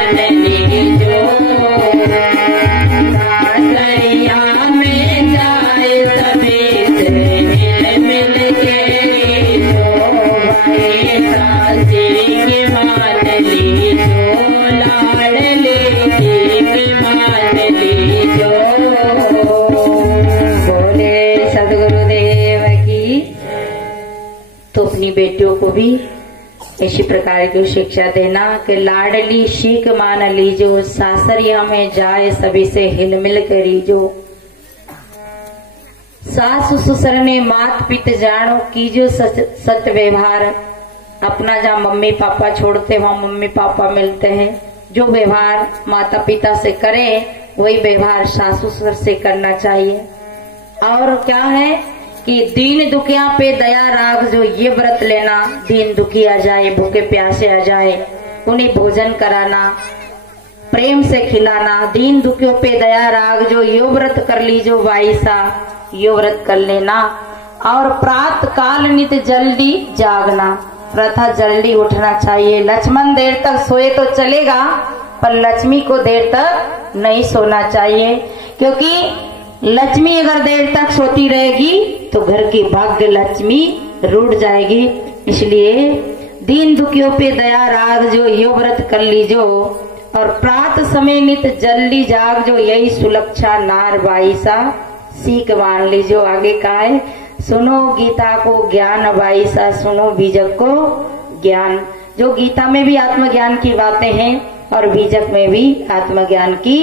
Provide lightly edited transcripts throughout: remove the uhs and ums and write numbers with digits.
मान लीजो, सासरिया में जाए सभी से मिल मिल के लीजो, भाई सासी की मान लीजो, लाडली की मान लीजो। बोले सदगुरुदेव की। तो अपनी बेटियों को भी इसी प्रकार की शिक्षा देना कि लाडली शीख मान लीजो, सासरिया में जाए सभी से हिल मिल कर लीजो। सास ससुर ने मात पिता जानो कीजो सत व्यवहार। अपना जहाँ मम्मी पापा छोड़ते वहाँ मम्मी पापा मिलते हैं। जो व्यवहार माता पिता से करें वही व्यवहार सास ससुर से करना चाहिए। और क्या है कि दीन दुखिया पे दया राग, जो ये व्रत लेना, दीन दुखी आ जाए, भूखे प्यासे आ जाए, उन्हें भोजन कराना, प्रेम से खिलाना, दीन दुखियों पे दया राग, जो यो व्रत कर लीजो वाईसा, यो व्रत कर लेना। और प्रातः काल नित जल्दी जागना, प्रथा जल्दी उठना चाहिए। लक्ष्मण देर तक सोए तो चलेगा, पर लक्ष्मी को देर तक नहीं सोना चाहिए, क्योंकि लक्ष्मी अगर देर तक सोती रहेगी तो घर की भाग्य लक्ष्मी रूठ जाएगी। इसलिए दीन दुखियों पे दया राग, जो यो व्रत कर लीजो। और प्रातः समय नित जल्दी जाग, जो यही सुलक्षा नार बाईसा, सीख मान लीजो। आगे कहा है, सुनो गीता को ज्ञान बाईसा, सुनो बीजक को ज्ञान। जो गीता में भी आत्मज्ञान की बातें हैं और बीजक में भी आत्मज्ञान की।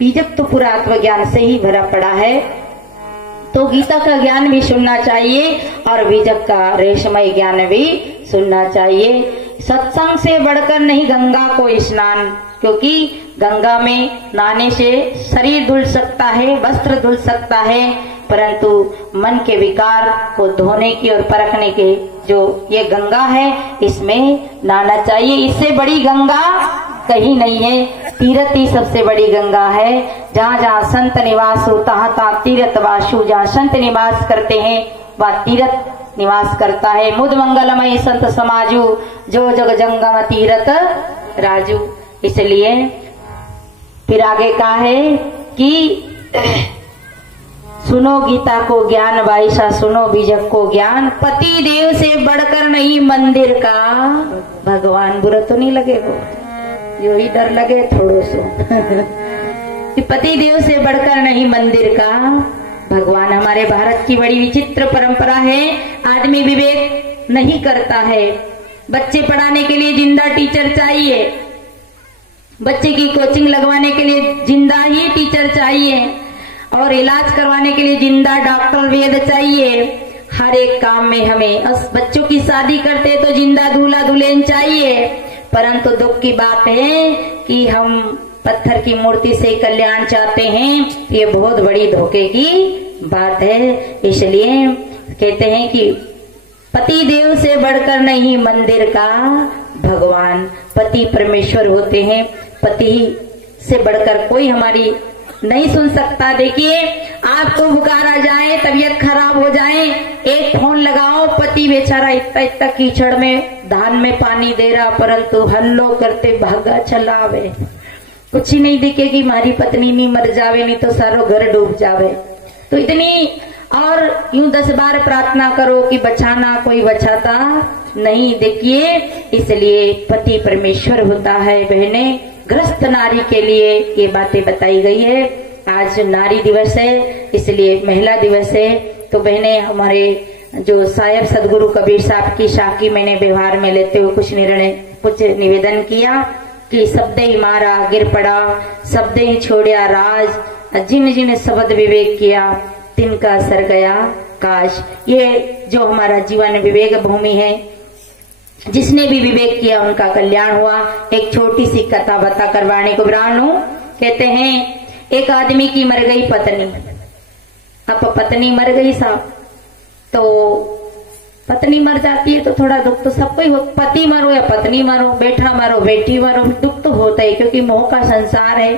बीजक तो पूरा आत्मज्ञान से ही भरा पड़ा है, तो गीता का ज्ञान भी सुनना चाहिए और बीजक का रेशमय ज्ञान भी सुनना चाहिए। सत्संग से बढ़कर नहीं गंगा को स्नान, क्योंकि गंगा में नहाने से शरीर धुल सकता है, वस्त्र धुल सकता है, परंतु मन के विकार को धोने की और परखने के जो ये गंगा है, इसमें नहाना चाहिए। इससे बड़ी गंगा कहीं नहीं है। तीर्थ ही सबसे बड़ी गंगा है। जहाँ जहाँ संत निवास हो तहाँ तहाँ तीर्थ वासु। जहाँ संत निवास करते हैं वह तीर्थ निवास करता है। मुद मंगलमय संत समाजू, जो जग जंगम तीर्थ राजू। इसलिए फिर आगे कहा है कि सुनो गीता को ज्ञान बाईसा, सुनो बीजक को ज्ञान। पति देव से बढ़कर नहीं मंदिर का, भगवान बुरा तो नहीं लगेगा, जो ही डर लगे थोड़ो सो कि पति देव से बढ़कर नहीं मंदिर का भगवान। हमारे भारत की बड़ी विचित्र परंपरा है, आदमी विवेक नहीं करता है। बच्चे पढ़ाने के लिए जिंदा टीचर चाहिए, बच्चे की कोचिंग लगवाने के लिए जिंदा ही टीचर चाहिए, और इलाज करवाने के लिए जिंदा डॉक्टर वैद्य चाहिए। हर एक काम में हमें बच्चों की शादी करते तो जिंदा दूल्हा दुल्हन चाहिए। परंतु दुख की बात है कि हम पत्थर की मूर्ति से कल्याण चाहते हैं, ये बहुत बड़ी धोखे की बात है। इसलिए कहते हैं कि पति देव से बढ़कर नहीं मंदिर का भगवान। पति परमेश्वर होते हैं, पति से बढ़कर कोई हमारी नहीं सुन सकता। देखिए, आपको बुखार आ जाए, तबीयत खराब हो जाए, एक फोन लगाओ, पति बेचारा इतना इतना कीचड़ में धान में पानी दे रहा, परंतु हल्लो करते भागा चलावे। कुछ ही नहीं दिखेगी, हमारी पत्नी नहीं मर जावे, नहीं तो सारो घर डूब जावे। तो इतनी और यूं 10 बार प्रार्थना करो कि बचाना, कोई बचाता नहीं। देखिए, इसलिए पति परमेश्वर होता है। बहने, ग्रस्त नारी के लिए ये बातें बताई गई है। आज नारी दिवस है, इसलिए महिला दिवस है। तो बहने, हमारे जो साहेब सदगुरु कबीर साहब की शाखी मैंने व्यवहार में लेते हुए कुछ निवेदन किया कि शब्द ही मारा गिर पड़ा, शब्द ही छोड़िया राज, जिन जिन शब्द विवेक किया तिनका सर गया काश। ये जो हमारा जीवन विवेक भूमि है, जिसने भी विवेक किया उनका कल्याण हुआ। एक छोटी सी कथा बता करवाने को ब्राह्मण हूं। कहते हैं, एक आदमी की मर गई पत्नी। अब पत्नी मर गई साहब, तो पत्नी मर जाती है तो थोड़ा दुख तो सबको ही हो। पति मरो या पत्नी मरो, बेटा मरो बेटी मरो, दुख तो होता है, क्योंकि मोह का संसार है।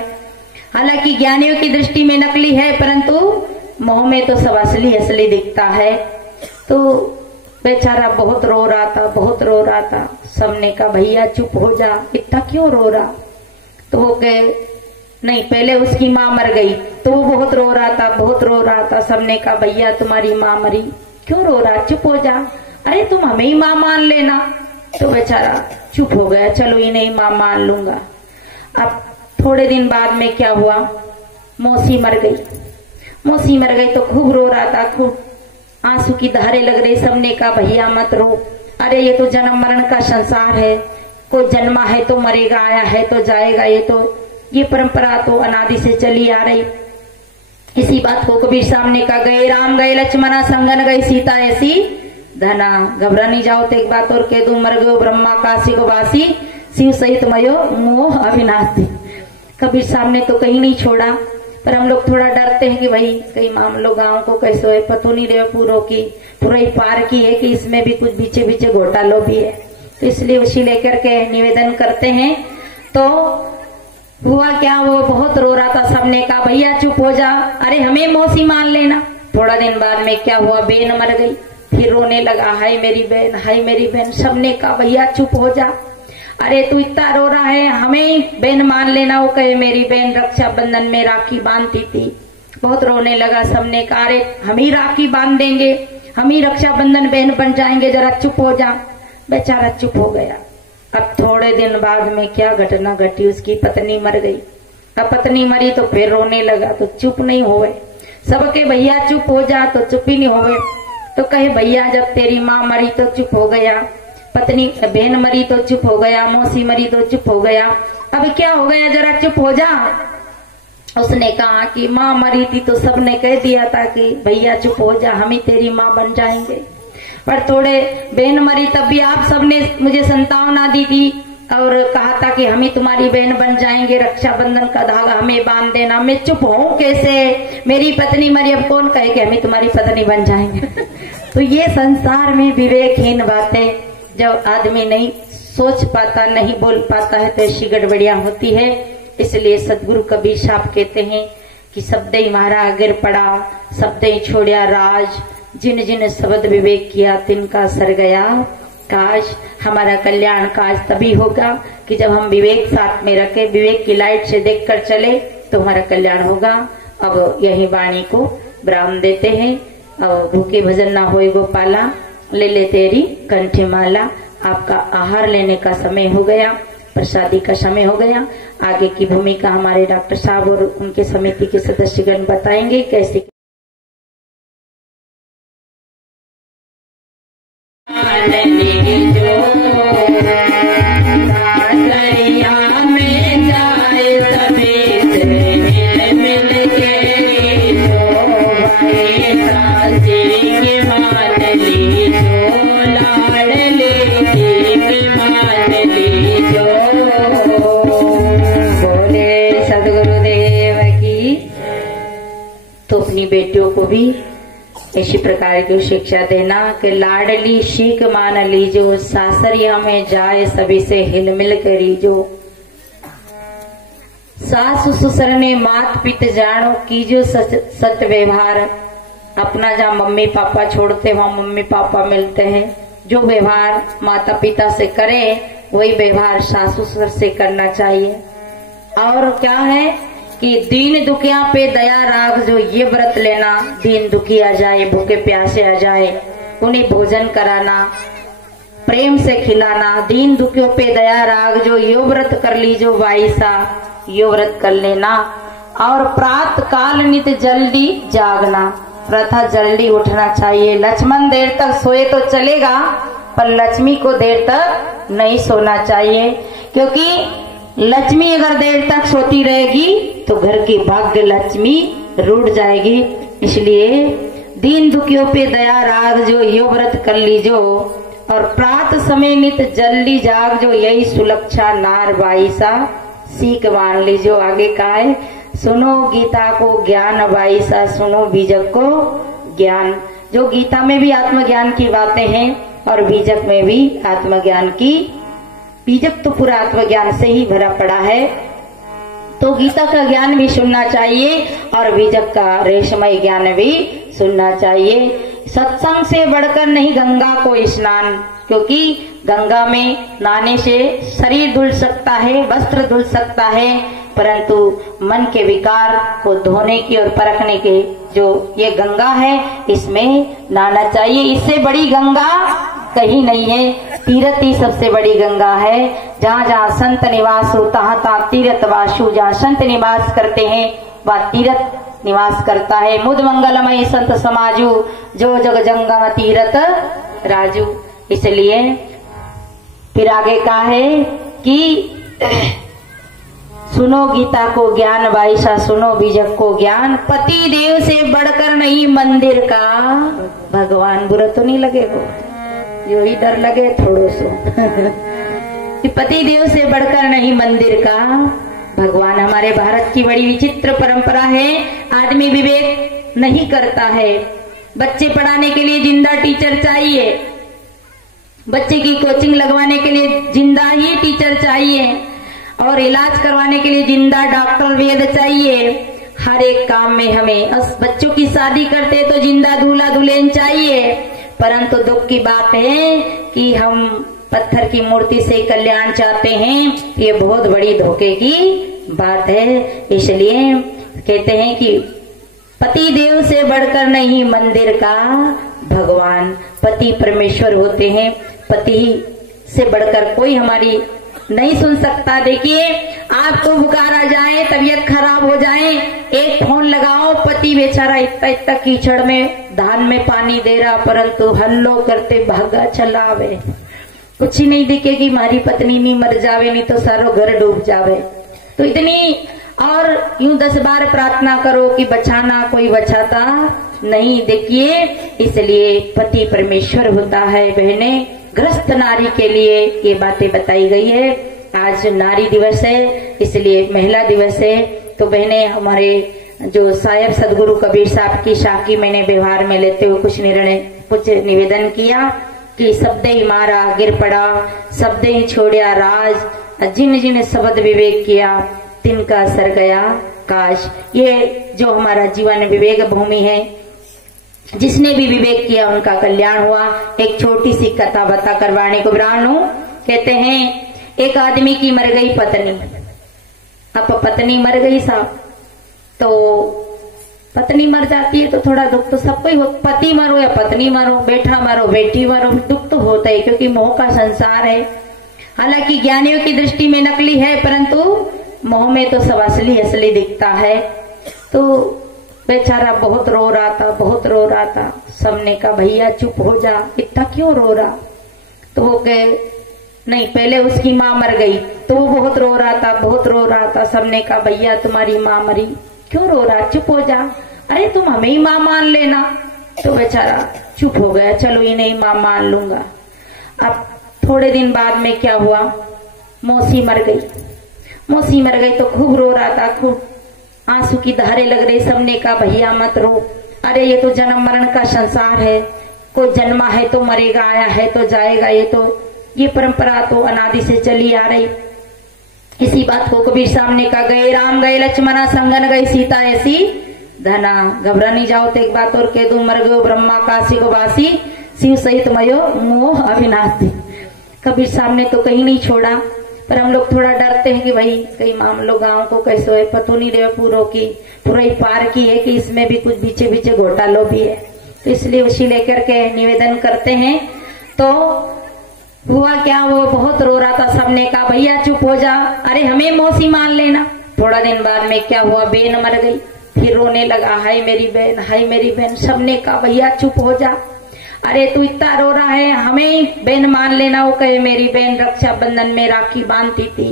हालांकि ज्ञानियों की दृष्टि में नकली है, परंतु मोह में तो सब असली असली दिखता है। तो बेचारा बहुत रो रहा था, बहुत रो रहा था। सबने कहा, भैया चुप हो जा, इतना क्यों रो रहा। तो वो कहे नहीं, पहले उसकी माँ मर गई। तो वो बहुत रो रहा था, बहुत रो रहा था। सबने कहा भैया तुम्हारी माँ मरी, क्यों रो रहा, चुप हो जा, अरे तुम हमें ही माँ मान लेना। तो बेचारा चुप हो गया, चलो इन्हें ही माँ मान लूंगा। अब थोड़े दिन बाद में क्या हुआ, मौसी मर गई। मौसी मर गई तो खूब रो रहा था, खूब आंसू की धारे लग रही। सबने कहा भैया मत रो, अरे ये तो जन्म मरण का संसार है, कोई जन्मा है तो मरेगा, आया है तो जाएगा, ये परंपरा तो अनादि से चली आ रही। इसी बात को कबीर सामने कहा, गए राम गए लक्ष्मणा संगन गई सीता ऐसी धना। घबरा नहीं जाओ तो एक बात और कह दूं, मर गयो ब्रह्मा काशी को वासी, शिव सहित मयो मोह अविनाशी। कबीर सामने तो कहीं नहीं छोड़ा, पर हम लोग थोड़ा डरते हैं कि भाई कई मामलों गांव को कैसे है, पतो नहीं रहे पूरा ही पार की है कि इसमें भी कुछ पीछे पीछे घोटालो भी है। तो इसलिए उसी लेकर के निवेदन करते हैं। तो हुआ क्या, वो बहुत रो रहा था। सबने कहा भैया चुप हो जा, अरे हमें मौसी मान लेना। थोड़ा दिन बाद में क्या हुआ, बेन मर गई। फिर रोने लगा, हाय मेरी बहन, हाय मेरी बहन। सबने कहा भैया चुप हो जा, अरे तू इतना रो रहा है, हमें ही बहन मान लेना। वो कहे मेरी बहन रक्षाबंधन में राखी बांधती थी। बहुत रोने लगा। सबने कहा अरे हम ही राखी बांध देंगे, हम ही रक्षाबंधन बहन बन जाएंगे, जरा चुप हो जा। बेचारा चुप हो गया। अब थोड़े दिन बाद में क्या घटना घटी, उसकी पत्नी मर गई। अब पत्नी मरी तो फिर रोने लगा, तो चुप नहीं होवे। सबके भैया चुप हो जा, तो चुप ही नहीं होवे। तो कहे भैया जब तेरी माँ मरी तो चुप हो गया, पत्नी बहन मरी तो चुप हो गया, मौसी मरी तो चुप हो गया, अब क्या हो गया, जरा चुप हो जा। उसने कहा कि माँ मरी थी तो सबने कह दिया था कि भैया चुप हो जा, हम ही तेरी माँ बन जाएंगे। पर थोड़े बहन मरी तब भी आप सबने मुझे संतावना दी थी और कहा था कि हम ही तुम्हारी बहन बन जाएंगे, रक्षाबंधन का धागा हमें बांध देना। मैं चुप हूँ कैसे, मेरी पत्नी मरी, अब कौन कहे कि हम ही तुम्हारी पत्नी बन जाएंगे। तो ये संसार में विवेकहीन बातें जब आदमी नहीं सोच पाता, नहीं बोल पाता है तो ऐसी गड़बड़ियां होती है। इसलिए सदगुरु कबीर साहब कहते हैं कि शब्द ही मारा गिर पड़ा, शब्द ही छोड़िया राज, जिन जिन शब्द विवेक किया तिनका सर गया काज। हमारा कल्याण काज तभी होगा कि जब हम विवेक साथ में रखे, विवेक की लाइट से देखकर चले तो हमारा कल्याण होगा। अब यही वाणी को विराम देते हैं। अब भूखे भजन ना होए गोपाला, ले ले तेरी कंठी माला। आपका आहार लेने का समय हो गया, प्रसादी का समय हो गया। आगे की भूमिका हमारे डॉक्टर साहब और उनके समिति के सदस्यगण बताएंगे कैसे। तो अपनी बेटियों को भी इसी प्रकार की शिक्षा देना कि लाडली शीख मान लीजो, सासरिया में जाए सभी से हिल मिल करीजो। सास ससुर ने मात पित जानो, कीजो सत्य व्यवहार। अपना जहाँ मम्मी पापा छोड़ते वहाँ मम्मी पापा मिलते हैं। जो व्यवहार माता पिता से करें वही व्यवहार सास ससुर से करना चाहिए। और क्या है कि दीन दुखिया पे दया राग, जो ये व्रत लेना, दीन दुखी आ जाए, भूखे प्यासे आ जाए, उन्हें भोजन कराना, प्रेम से खिलाना। दीन दुखियों पे दया राग, जो यो व्रत कर लीजो वाईसा, यो व्रत कर लेना। और प्रातः काल नित जल्दी जागना, प्रथा जल्दी उठना चाहिए। लक्ष्मण देर तक सोए तो चलेगा, पर लक्ष्मी को देर तक नहीं सोना चाहिए, क्योंकि लक्ष्मी अगर देर तक सोती रहेगी तो घर की भाग्य लक्ष्मी रूठ जाएगी। इसलिए दीन दुखियों पे दया राग, जो यो व्रत कर लीजो। और प्रात समय नित जल्दी जाग, जो यही सुलक्षा नार बाईसा, सीख मान लीजो। आगे कहा है, सुनो गीता को ज्ञान बाईसा, सुनो बीजक को ज्ञान। जो गीता में भी आत्मज्ञान की बातें हैं और बीजक में भी आत्मज्ञान की। बीजक तो पूरा आत्मज्ञान से ही भरा पड़ा है, तो गीता का ज्ञान भी सुनना चाहिए और बीजक का रेशमय ज्ञान भी सुनना चाहिए। सत्संग से बढ़कर नहीं गंगा को स्नान, क्योंकि गंगा में नहाने से शरीर धुल सकता है, वस्त्र धुल सकता है, परंतु मन के विकार को धोने की और परखने के जो ये गंगा है इसमें नहाना चाहिए। इससे बड़ी गंगा कहीं नहीं है। तीर्थ ही सबसे बड़ी गंगा है। जहाँ जहाँ संत निवास हो तहाँ तहाँ तीर्थ वासु। जहाँ संत निवास करते हैं वह तीर्थ निवास करता है। मुद मंगलमय संत समाजू, जो जग जंगम तीर्थ राजू। इसलिए फिर आगे कहा है कि सुनो गीता को ज्ञान वाइसा, सुनो बीजक को ज्ञान, पति देव से बढ़कर नहीं मंदिर का। भगवान बुरा तो नहीं लगेगा, जो ही डर लगे थोड़ो सो कि पति देव से बढ़कर नहीं मंदिर का। भगवान, हमारे भारत की बड़ी विचित्र परंपरा है, आदमी विवेक नहीं करता है। बच्चे पढ़ाने के लिए जिंदा टीचर चाहिए, बच्चे की कोचिंग लगवाने के लिए जिंदा ही टीचर चाहिए, और इलाज करवाने के लिए जिंदा डॉक्टर वैद्य चाहिए। हर एक काम में हमें बच्चों की शादी करते तो जिंदा दूल्हा दुल्हन चाहिए। परंतु दुख की बात है कि हम पत्थर की मूर्ति से कल्याण चाहते हैं। ये बहुत बड़ी धोखे की बात है। इसलिए कहते हैं कि पति देव से बढ़कर नहीं मंदिर का। भगवान पति परमेश्वर होते हैं, पति से बढ़कर कोई हमारी नहीं सुन सकता। देखिए, आपको बुखार आ जाए, तबीयत खराब हो जाए, एक फोन लगाओ, पति बेचारा इतना इतना कीचड़ में धान में पानी दे रहा, परंतु हल्लो करते भागा चलावे। कुछ ही नहीं दिखे कि हमारी पत्नी नहीं मर जावे, नहीं तो सारो घर डूब जावे। तो इतनी और यूं 10 बार प्रार्थना करो कि बचाना, कोई बचाता नहीं। देखिए, इसलिए पति परमेश्वर होता है। बहने, ग्रस्त नारी के लिए ये बातें बताई गई है। आज नारी दिवस है, इसलिए महिला दिवस है। तो बहने, हमारे जो साहिब सदगुरु कबीर साहब की शाखी मैंने व्यवहार में लेते हुए कुछ निवेदन किया कि शब्द ही मारा गिर पड़ा, शब्द ही छोड़िया राज, जिन जिन शब्द विवेक किया तिनका सर गया काश। ये जो हमारा जीवन विवेक भूमि है, जिसने भी विवेक किया उनका कल्याण हुआ। एक छोटी सी कथा बता करवाने को ब्राह्मण हूं। कहते हैं, एक आदमी की मर गई पत्नी। अब पत्नी मर गई साहब, तो पत्नी मर जाती है तो थोड़ा दुख तो सबको ही हो। पति मरो या पत्नी मरो, बेटा मरो बेटी मरो, दुख तो होता है, क्योंकि मोह का संसार है। हालांकि ज्ञानियों की दृष्टि में नकली है, परंतु मोह में तो सब असली असली दिखता है। तो बेचारा बहुत रो रहा था, बहुत रो रहा था। सबने कहा भैया चुप हो जा, इतना क्यों रो रहा। तो वो कहे नहीं, पहले उसकी माँ मर गई तो वो बहुत रो रहा था, बहुत रो रहा था। सबने कहा भैया तुम्हारी माँ मरी, क्यों रो रहा, चुप हो जा। अरे तुम हमें ही माँ मान लेना। तो बेचारा चुप हो गया, चलो इन्हें ही माँ मान लूंगा। अब थोड़े दिन बाद में क्या हुआ, मौसी मर गई। मौसी मर गई तो खूब रो रहा था, खूब आंसू की धारे लग रही। सबने कहा भैया मत रो, अरे ये तो जन्म मरण का संसार है, कोई जन्मा है तो मरेगा, आया है तो जाएगा। ये परंपरा तो अनादि से चली आ रही। इसी बात को कबीर साहब ने कहा, गए राम गए लक्ष्मणा संगन गई सीता ऐसी धना। घबरा नहीं जाओ। तो एक बात और कह दूं, मर गयो ब्रह्मा काशी को वासी, शिव सहित मयो मोह अविनाशी। कबीर साहब ने तो कहीं नहीं छोड़ा, पर हम लोग थोड़ा डरते हैं कि भाई कई मामलों गांव को कैसे है, पतो नहीं रहे पूरों की पूरा ही पार की है कि इसमें भी कुछ पीछे पीछे घोटालों भी है। तो इसलिए उसी लेकर के निवेदन करते हैं। तो हुआ क्या, वो बहुत रो रहा था। सबने कहा भैया चुप हो जा, अरे हमें मौसी मान लेना। थोड़ा दिन बाद में क्या हुआ, बेन मर गई। फिर रोने लगा, हाय मेरी बहन, हाय मेरी बहन। सबने कहा भैया चुप हो जा, अरे तू इतना रो रहा है, हमें बहन मान लेना। वो कहे मेरी बहन रक्षाबंधन में राखी बांधती थी।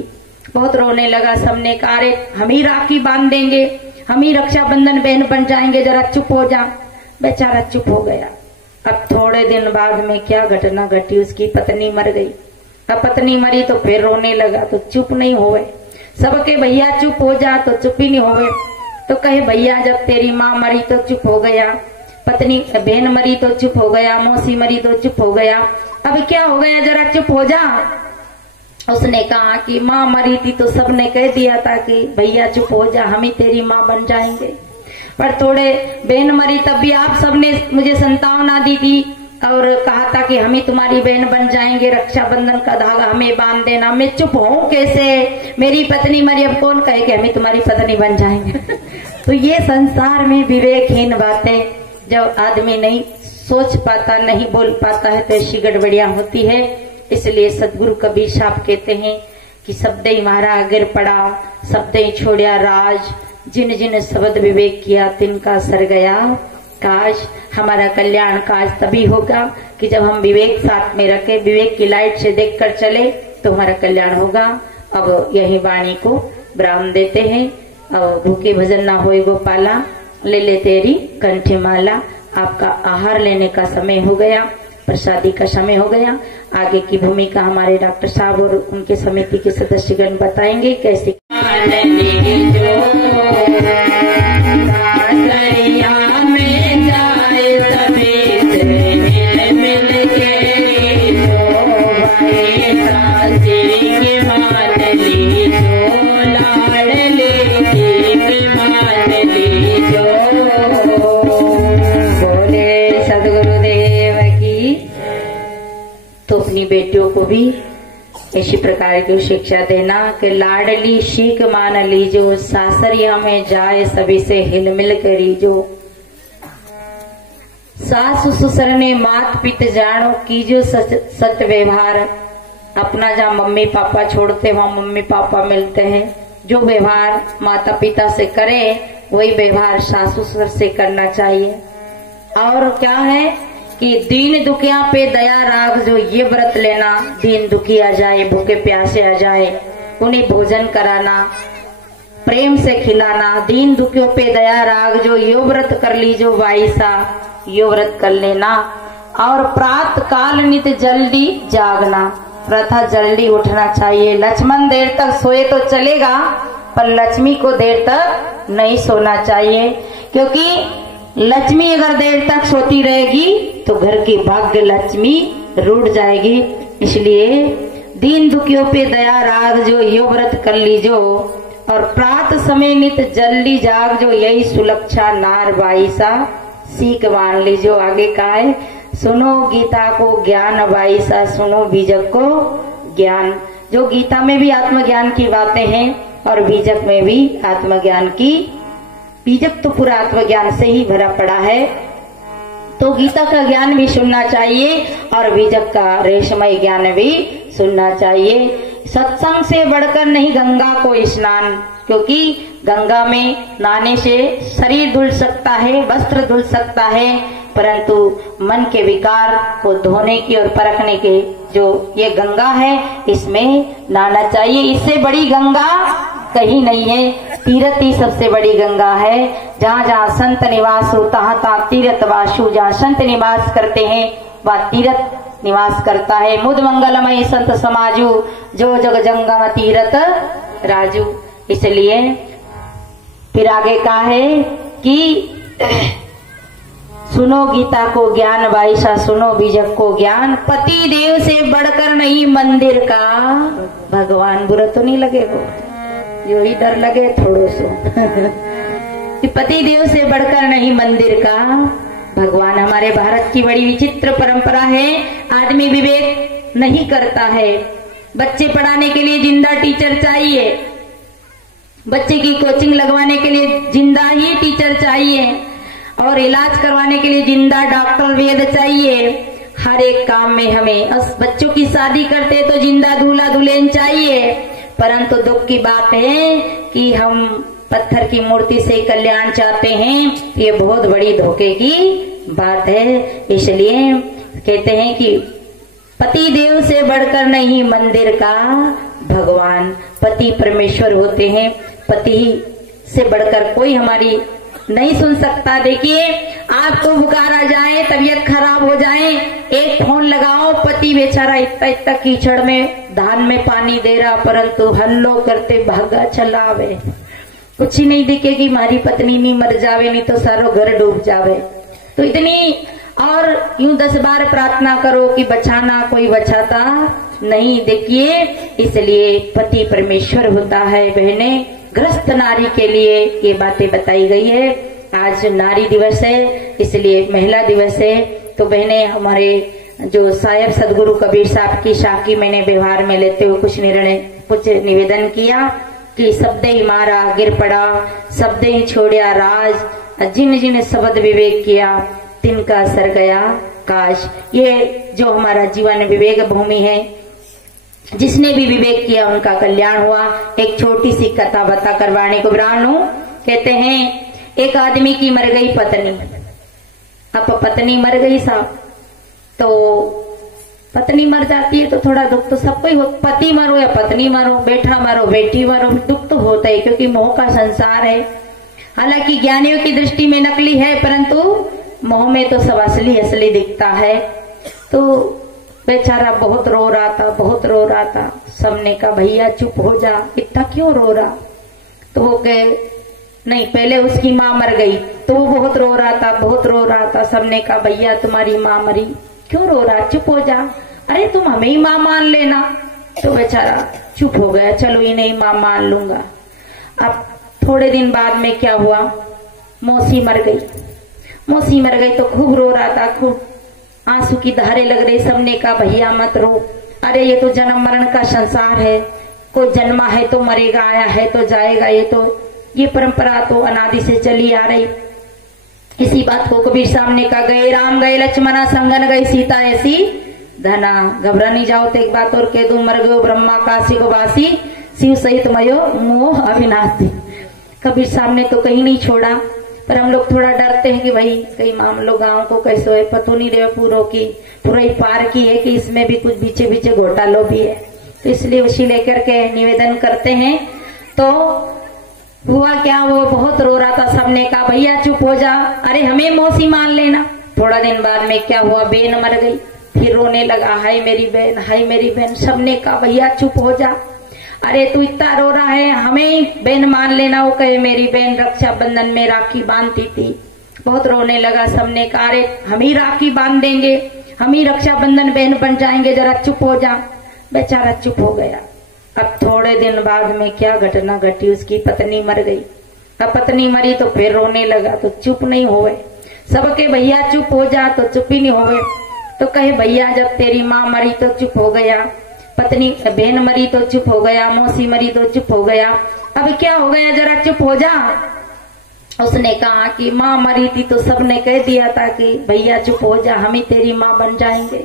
बहुत रोने लगा। सबने कहा अरे हम ही राखी बांध देंगे, हम ही रक्षाबंधन बहन बन जाएंगे, जरा चुप हो जा। बेचारा चुप हो गया। अब थोड़े दिन बाद में क्या घटना घटी, उसकी पत्नी मर गई। अब पत्नी मरी तो फिर रोने लगा, तो चुप नहीं हुए। सबके भैया चुप हो जा, तो चुप ही नहीं हुए। तो कहे भैया जब तेरी माँ मरी तो चुप हो गया, पत्नी बहन मरी तो चुप हो गया, मौसी मरी तो चुप हो गया, अब क्या हो गया, जरा चुप हो जा। उसने कहा कि माँ मरी थी तो सबने कह दिया था कि भैया चुप हो जा, हम ही तेरी माँ बन जाएंगे। पर थोड़े बहन मरी तब भी आप सबने मुझे संतावना दी थी, और कहा था कि हम ही तुम्हारी बहन बन जाएंगे, रक्षाबंधन का धागा हमें बांध देना। मैं चुप हूँ कैसे, मेरी पत्नी मरी, अब कौन कहे कि हम ही तुम्हारी पत्नी बन जाएंगे। तो ये संसार में विवेकहीन बातें जब आदमी नहीं सोच पाता, नहीं बोल पाता है तो ऐसी गड़बड़ियां होती है। इसलिए सदगुरु कबीर साहब कहते हैं कि शब्द मारा गिर पड़ा, शब्द छोड़िया राज, जिन जिन शब्द विवेक किया तिनका सर गया काज। हमारा कल्याण काज तभी होगा कि जब हम विवेक साथ में रखे, विवेक की लाइट से देखकर चले तो हमारा कल्याण होगा। अब यही वाणी को विराम देते हैं। अब भूखे भजन ना होए गोपाला, ले ले तेरी कंठी माला। आपका आहार लेने का समय हो गया, प्रसादी का समय हो गया। आगे की भूमिका हमारे डॉक्टर साहब और उनके समिति के सदस्यगण बताएंगे कैसे। तो अपनी बेटियों को भी इसी प्रकार की शिक्षा देना कि लाडली शीख मान लीजो, सासरिया में जाए सभी से हिल मिल करीजो। सासु ससुर ने मात पित जानो, कीजो सच व्यवहार। अपना जहाँ मम्मी पापा छोड़ते वहाँ मम्मी पापा मिलते हैं। जो व्यवहार माता पिता से करें वही व्यवहार सासु ससुर से करना चाहिए। और क्या है कि दीन दुखिया पे दया राग, जो ये व्रत लेना, दीन दुखी आ जाए, भूखे प्यासे आ जाए, उन्हें भोजन कराना, प्रेम से खिलाना। दीन दुखियों पे दया राग, जो यो व्रत कर लीजो वाईसा, यो व्रत कर लेना। और प्रातः काल नित जल्दी जागना, प्रथा जल्दी उठना चाहिए। लक्ष्मण देर तक सोए तो चलेगा, पर लक्ष्मी को देर तक नहीं सोना चाहिए, क्योंकि लक्ष्मी अगर देर तक सोती रहेगी तो घर की भाग्य लक्ष्मी रूठ जाएगी। इसलिए दीन दुखियों पे दया राग, जो यो व्रत कर लीजो। और प्रात समय नित जल्दी जाग, जो यही सुलक्षा नार बाईसा, सीख मान लीजो। आगे कहा है सुनो गीता को ज्ञान बाईसा, सुनो बीजक को ज्ञान। जो गीता में भी आत्मज्ञान की बातें हैं और बीजक में भी आत्मज्ञान की। बीजक तो पूरा आत्मज्ञान से ही भरा पड़ा है, तो गीता का ज्ञान भी सुनना चाहिए और बीजक का रेशमय ज्ञान भी सुनना चाहिए। सत्संग से बढ़कर नहीं गंगा को स्नान, क्योंकि गंगा में नहाने से शरीर धुल सकता है, वस्त्र धुल सकता है, परंतु मन के विकार को धोने की और परखने के जो ये गंगा है, इसमें नहाना चाहिए। इससे बड़ी गंगा कहीं नहीं है। तीर्थ ही सबसे बड़ी गंगा है। जहाँ जहाँ संत निवास हो तहाँ तहाँ तीर्थ वासु। जहाँ संत निवास करते हैं वह तीर्थ निवास करता है। मुद मंगलमय संत समाजू, जो जग जंगम तीर्थ राजू। इसलिए फिर आगे कहा है कि सुनो गीता को ज्ञान बाईसा, सुनो बीजक को ज्ञान। पति देव से बढ़कर नहीं मंदिर का, भगवान बुरा तो नहीं लगेगा, जो ही डर लगे थोड़ो सो। पति देव से बढ़कर नहीं मंदिर का भगवान। हमारे भारत की बड़ी विचित्र परंपरा है, आदमी विवेक नहीं करता है। बच्चे पढ़ाने के लिए जिंदा टीचर चाहिए, बच्चे की कोचिंग लगवाने के लिए जिंदा ही टीचर चाहिए, और इलाज करवाने के लिए जिंदा डॉक्टर वैद्य चाहिए। हर एक काम में हमें बच्चों की शादी करते तो जिंदा दूल्हा दुल्हन चाहिए। परंतु दुख की बात है कि हम पत्थर की मूर्ति से कल्याण चाहते हैं, ये बहुत बड़ी धोखे की बात है। इसलिए कहते हैं कि पति देव से बढ़कर नहीं मंदिर का भगवान। पति परमेश्वर होते हैं, पति से बढ़कर कोई हमारी नहीं सुन सकता। देखिए आपको बुखार आ जाए, तबीयत खराब हो जाए, एक फोन लगाओ, पति बेचारा इतना इतना कीचड़ में धान में पानी दे रहा, परंतु हल्लो करते भागा चलावे। कुछ ही नहीं दिखेगी, हमारी पत्नी नहीं मर जावे, नहीं तो सारो घर डूब जावे। तो इतनी और यूं 10 बार प्रार्थना करो कि बचाना, कोई बचाता नहीं। देखिए इसलिए पति परमेश्वर होता है। बहने, ग्रस्त नारी के लिए ये बातें बताई गई है। आज नारी दिवस है, इसलिए महिला दिवस है, तो बहने, हमारे जो साहिब सदगुरु कबीर साहब की शाखी मैंने व्यवहार में लेते हुए कुछ निवेदन किया कि शब्द ही मारा गिर पड़ा, शब्द ही छोड़िया राज, जिन जिन शब्द विवेक किया तिनका सर गया काश। ये जो हमारा जीवन विवेक भूमि है, जिसने भी विवेक किया उनका कल्याण हुआ। एक छोटी सी कथा बता कर वाणी को विराम हूं। कहते हैं एक आदमी की मर गई पत्नी। अब पत्नी मर गई साहब, तो पत्नी मर जाती है तो थोड़ा दुख तो सबको ही हो, पति मरो या पत्नी मरो, बेटा मरो बेटी मरो, दुख तो होता है क्योंकि मोह का संसार है। हालांकि ज्ञानियों की दृष्टि में नकली है, परंतु मोह में तो सब असली असली दिखता है। तो बेचारा बहुत रो रहा था, बहुत रो रहा था। सबने कहा भैया चुप हो जा, इतना क्यों रो रहा? तो वो कहे नहीं, पहले उसकी माँ मर गई तो वो बहुत रो रहा था, बहुत रो रहा था। सबने कहा भैया तुम्हारी माँ मरी, क्यों रो रहा, चुप हो जा। अरे तुम हमें ही माँ मान लेना। तो बेचारा चुप हो गया, चलो इन्हें ही माँ मान लूंगा। अब थोड़े दिन बाद में क्या हुआ, मौसी मर गई। मौसी मर गई तो खूब रो रहा था, खूब आंसू की धारे लग रही। सबने कहा भैया मत रो, अरे ये तो जन्म मरण का संसार है, कोई जन्मा है तो मरेगा, आया है तो जाएगा, ये परंपरा तो अनादि से चली आ रही। इसी बात को कबीर साहब ने कहा गए राम गए लक्ष्मणा संगन गई सीता ऐसी धना। घबरा नहीं जाओ तो एक बात और कह दूं, मर गयो ब्रह्मा काशी को वासी, शिव सहित मयो मोह अविनाशी। कबीर साहब ने तो कहीं नहीं छोड़ा, पर हम लोग थोड़ा डरते हैं कि भाई कई मामलों गांव को कैसे है, पतो नहीं रहे पूरों की पूरा ही पार की है कि इसमें भी कुछ बीचे बीचे घोटालों भी है। तो इसलिए उसी लेकर के निवेदन करते हैं। तो हुआ क्या, वो बहुत रो रहा था। सबने कहा भैया चुप हो जा, अरे हमें मौसी मान लेना। थोड़ा दिन बाद में क्या हुआ, बेन मर गई, फिर रोने लगा, हाय मेरी बहन, हाय मेरी बहन। सबने कहा भैया चुप हो जा, अरे तू इतना रो रहा है, हमें बहन मान लेना। वो कहे मेरी बहन रक्षाबंधन में राखी बांधती थी, बहुत रोने लगा। सबने कहा अरे हम ही राखी बांध देंगे, हम ही रक्षाबंधन बहन बन जाएंगे, जरा चुप हो जा। बेचारा चुप हो गया। अब थोड़े दिन बाद में क्या घटना घटी, उसकी पत्नी मर गई। अब पत्नी मरी तो फिर रोने लगा, तो चुप नहीं हुए। सबके भैया चुप हो जा, तो चुप ही नहीं हुए। तो कहे भैया जब तेरी माँ मरी तो चुप हो गया, पत्नी बहन मरी तो चुप हो गया, मौसी मरी तो चुप हो गया, अब क्या हो गया, जरा चुप हो जा। उसने कहा कि माँ मरी थी तो सबने कह दिया था कि भैया चुप हो जा, हम ही तेरी माँ बन जाएंगे।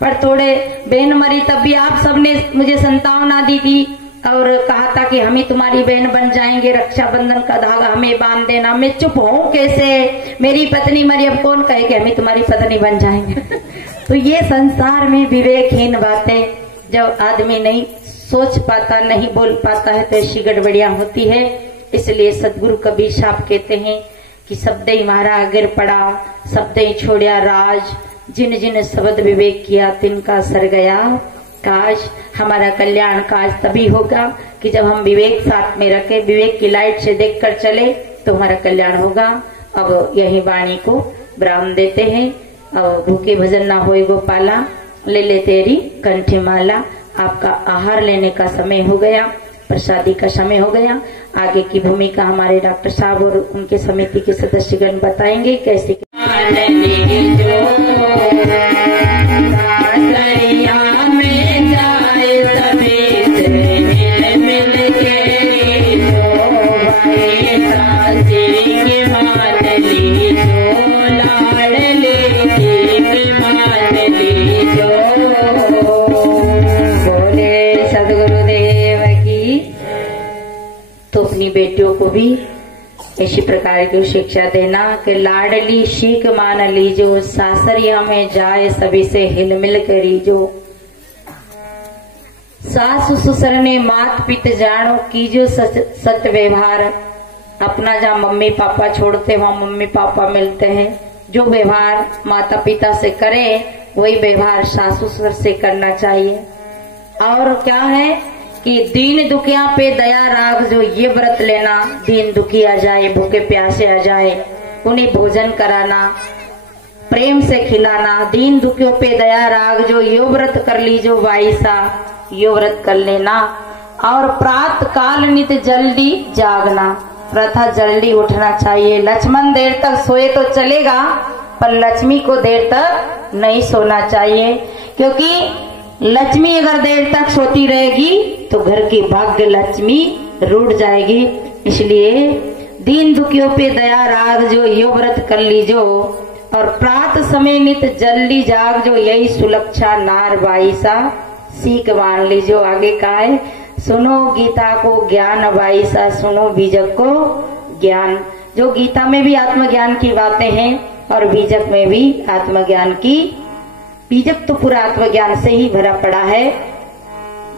पर थोड़े बहन मरी तब भी आप सबने मुझे संतावना दी थी और कहा था कि हम ही तुम्हारी बहन बन जाएंगे, रक्षाबंधन का धागा हमें बांध देना। मैं चुप हूँ कैसे, मेरी पत्नी मरी, अब कौन कहे कि हम ही तुम्हारी पत्नी बन जाएंगे। तो ये संसार में विवेकहीन बातें जब आदमी नहीं सोच पाता, नहीं बोल पाता है तो ऐसी गड़बड़ियां होती है। इसलिए सदगुरु कबीर साहब कहते हैं कि शब्द ही मारा गिर पड़ा, शब्द ही छोड़िया राज, जिन जिन शब्द विवेक किया तिनका सर गया काश। हमारा कल्याण काज तभी होगा कि जब हम विवेक साथ में रखे, विवेक की लाइट से देखकर चले तो हमारा कल्याण होगा। अब यही वाणी को विराम देते हैं। अब भूखे भजन ना होए गोपाला, ले ले तेरी कंठी माला। आपका आहार लेने का समय हो गया, प्रसादी का समय हो गया। आगे की भूमिका हमारे डॉक्टर साहब और उनके समिति के सदस्यगण बताएंगे कैसे। तो अपनी बेटियों को भी इसी प्रकार की शिक्षा देना कि लाडली शीख मान लीजो, सासरिया में जाए सभी से हिल मिल करीजो। सास ससुर ने मात पित जानो, कीजो सत व्यवहार। अपना जहाँ मम्मी पापा छोड़ते वहाँ मम्मी पापा मिलते हैं। जो व्यवहार माता पिता से करें वही व्यवहार सास ससुर से करना चाहिए। और क्या है कि दीन दुखिया पे दया राग, जो ये व्रत लेना, दीन दुखी आ जाए, भूखे प्यासे आ जाए, उन्हें भोजन कराना, प्रेम से खिलाना। दीन दुखियों पे दया राग, जो यो व्रत कर लीजो वाईसा, यो व्रत कर लेना। और प्रात काल नित जल्दी जागना, प्रथा जल्दी उठना चाहिए। लक्ष्मण देर तक सोए तो चलेगा, पर लक्ष्मी को देर तक नहीं सोना चाहिए, क्योंकि लक्ष्मी अगर देर तक सोती रहेगी तो घर की भाग्य लक्ष्मी रूठ जाएगी। इसलिए दीन दुखियों पे दया राग जो यो व्रत कर लीजो, और प्रात समय नित जल्दी जाग जो, यही सुलक्षा नार बाई सा सीख मान लीजो। आगे कहा है, सुनो गीता को ज्ञान बाई सा, सुनो बीजक को ज्ञान। जो गीता में भी आत्मज्ञान की बातें हैं और बीजक में भी आत्मज्ञान की, बीजक तो पूरा आत्मज्ञान से ही भरा पड़ा है,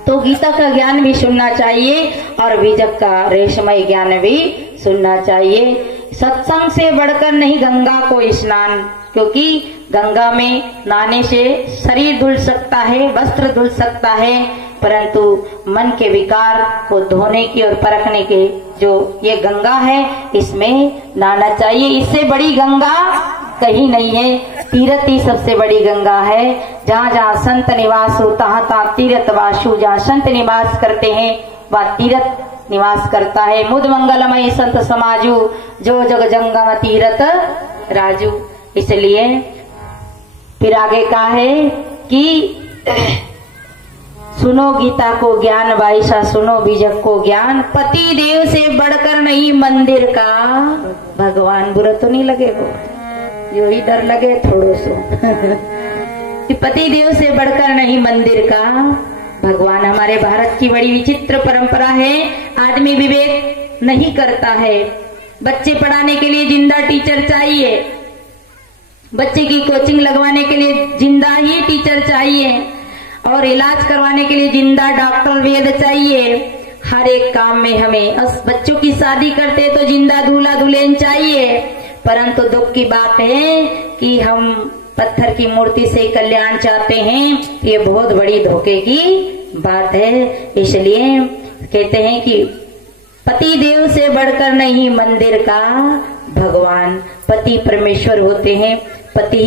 तो गीता का ज्ञान भी सुनना चाहिए और बीजक का रेशमय ज्ञान भी सुनना चाहिए। सत्संग से बढ़कर नहीं गंगा को स्नान, क्योंकि गंगा में नहाने से शरीर धुल सकता है, वस्त्र धुल सकता है, परंतु मन के विकार को धोने की और परखने के जो ये गंगा है, इसमें नहाना चाहिए। इससे बड़ी गंगा कहीं नहीं है, तीर्थ ही सबसे बड़ी गंगा है। जहाँ जहाँ संत निवास हो तहाँ तहाँ तीर्थवासु, जहाँ संत निवास करते हैं वह तीर्थ निवास करता है। मुद मंगलमय संत समाजू, जो जग जंगम तीर्थ राजू। इसलिए फिर आगे कहा है कि सुनो गीता को ज्ञान बाईसा, सुनो बीजक को ज्ञान, पति देव से बढ़कर नहीं मंदिर का। भगवान बुरा तो नहीं लगेगा, जो ही डर लगे थोड़ो सो कि पति देव से बढ़कर नहीं मंदिर का। भगवान, हमारे भारत की बड़ी विचित्र परंपरा है, आदमी विवेक नहीं करता है। बच्चे पढ़ाने के लिए जिंदा टीचर चाहिए, बच्चे की कोचिंग लगवाने के लिए जिंदा ही टीचर चाहिए, और इलाज करवाने के लिए जिंदा डॉक्टर वैद्य चाहिए। हर एक काम में हमें, बच्चों की शादी करते तो जिंदा दूल्हा दुल्हन चाहिए, परंतु दुख की बात है कि हम पत्थर की मूर्ति से कल्याण चाहते हैं। ये बहुत बड़ी धोखे की बात है। इसलिए कहते हैं कि पति देव से बढ़कर नहीं मंदिर का। भगवान पति परमेश्वर होते हैं, पति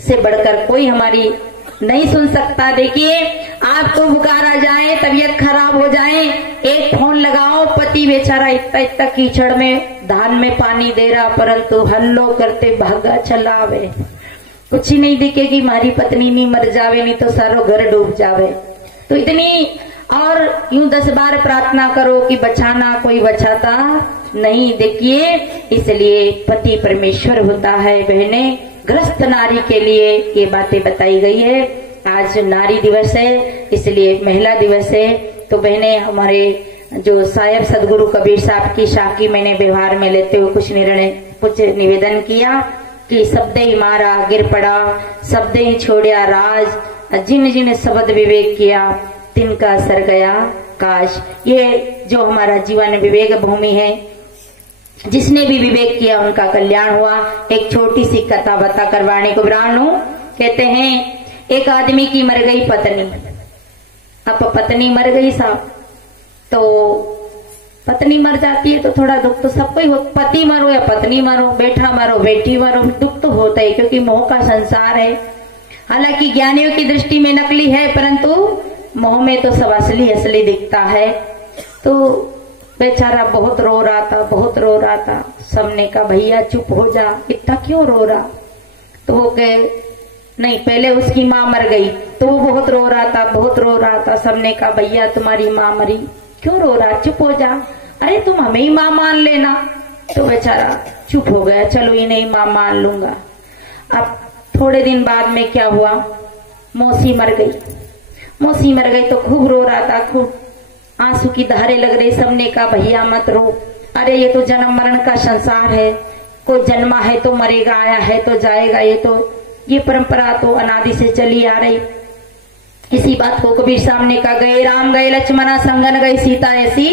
से बढ़कर कोई हमारी नहीं सुन सकता। देखिए, आपको बुखार आ जाए, तबीयत खराब हो जाए, एक फोन लगाओ, पति बेचारा इतना इतना कीचड़ में धान में पानी दे रहा, परंतु हल्लो करते भागा चलावे, कुछ ही नहीं दिखेगी हमारी पत्नी नहीं मर जावे, नहीं तो सारो घर डूब जावे। तो इतनी और यूं 10 बार प्रार्थना करो कि बचाना, कोई बचाता नहीं। देखिए, इसलिए पति परमेश्वर होता है। बहने, ग्रस्त नारी के लिए ये बातें बताई गई है। आज नारी दिवस है, इसलिए महिला दिवस है। तो बहने, हमारे जो साहेब सदगुरु कबीर साहब की शाखी मैंने व्यवहार में लेते हुए कुछ निवेदन किया कि शब्दे ही मारा गिर पड़ा, शब्दे ही छोड़िया राज, जिन जिन शब्द विवेक किया तिनका सर गया काश। ये जो हमारा जीवन विवेक भूमि है, जिसने भी विवेक किया उनका कल्याण हुआ। एक छोटी सी कथा बता करवाने को ब्राह्मण हूं। कहते हैं, एक आदमी की मर गई पत्नी। अब पत्नी मर गई साहब, तो पत्नी मर जाती है तो थोड़ा दुख तो सबको ही हो, पति मरो या पत्नी मरो, बेटा मरो बेटी मरो, दुख तो होता है, क्योंकि मोह का संसार है। हालांकि ज्ञानियों की दृष्टि में नकली है, परंतु मोह में तो सब असली असली दिखता है। तो बेचारा बहुत रो रहा था, बहुत रो रहा था। सबने कहा भैया चुप हो जा, इतना क्यों रो रहा? तो वो कहे नहीं, पहले उसकी माँ मर गई तो वो बहुत रो रहा था, बहुत रो रहा था। सबने कहा भैया तुम्हारी माँ मरी, क्यों रो रहा, चुप हो जा। अरे तुम हमें ही माँ मान लेना। तो बेचारा चुप हो गया, चलो इन्हें ही माँ मान लूंगा। अब थोड़े दिन बाद में क्या हुआ, मौसी मर गई। मौसी मर गई तो खूब रो रहा था, खूब आंसू की धारे लग रही। सबने कहा भैया मत रो, अरे ये तो जन्म मरण का संसार है, कोई जन्मा है तो मरेगा, आया है तो जाएगा, ये परंपरा तो अनादि से चली आ रही। इसी बात को कबीर साहब ने कहा, गए राम गए लक्ष्मणा संगन गई सीता ऐसी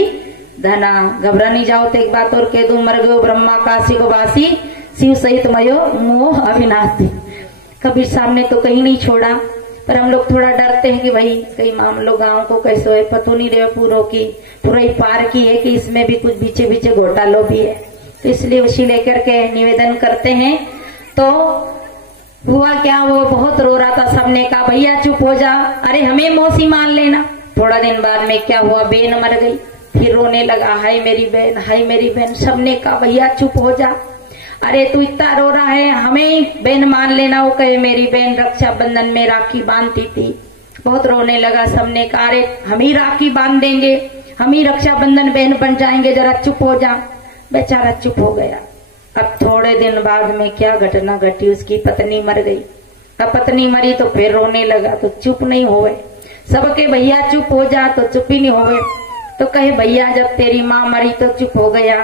धना। घबरा नहीं जाओ तो एक बात और कह दूं, मर गयो ब्रह्मा काशी को वासी, शिव सहित मयो मोह अविनाशी। कबीर साहब ने तो कहीं नहीं छोड़ा, पर हम लोग थोड़ा डरते हैं कि भाई कई मामलों गांव को कैसे है, पतो नहीं रहे पूरा ही पार की है कि इसमें भी कुछ बीचे बीचे घोटालो भी है। तो इसलिए उसी लेकर के निवेदन करते हैं। तो हुआ क्या, वो बहुत रो रहा था। सबने कहा भैया चुप हो जा, अरे हमें मौसी मान लेना। थोड़ा दिन बाद में क्या हुआ, बहन मर गई। फिर रोने लगा, हाय मेरी बहन, हाय मेरी बहन। सबने कहा भैया चुप हो जा। अरे तू इतना रो रहा है, हमें बहन मान लेना। वो कहे मेरी बहन रक्षाबंधन में राखी बांधती थी। बहुत रोने लगा। सबने कहा अरे हम ही राखी बांध देंगे, हम ही रक्षाबंधन बहन बन जाएंगे, जरा चुप हो जा। बेचारा चुप हो गया। अब थोड़े दिन बाद में क्या घटना घटी, उसकी पत्नी मर गई। अब पत्नी मरी तो फिर रोने लगा, तो चुप नहीं हुए। सबके भैया चुप हो जा, तो चुप ही नहीं हुए। तो कहे भैया जब तेरी माँ मरी तो चुप हो गया,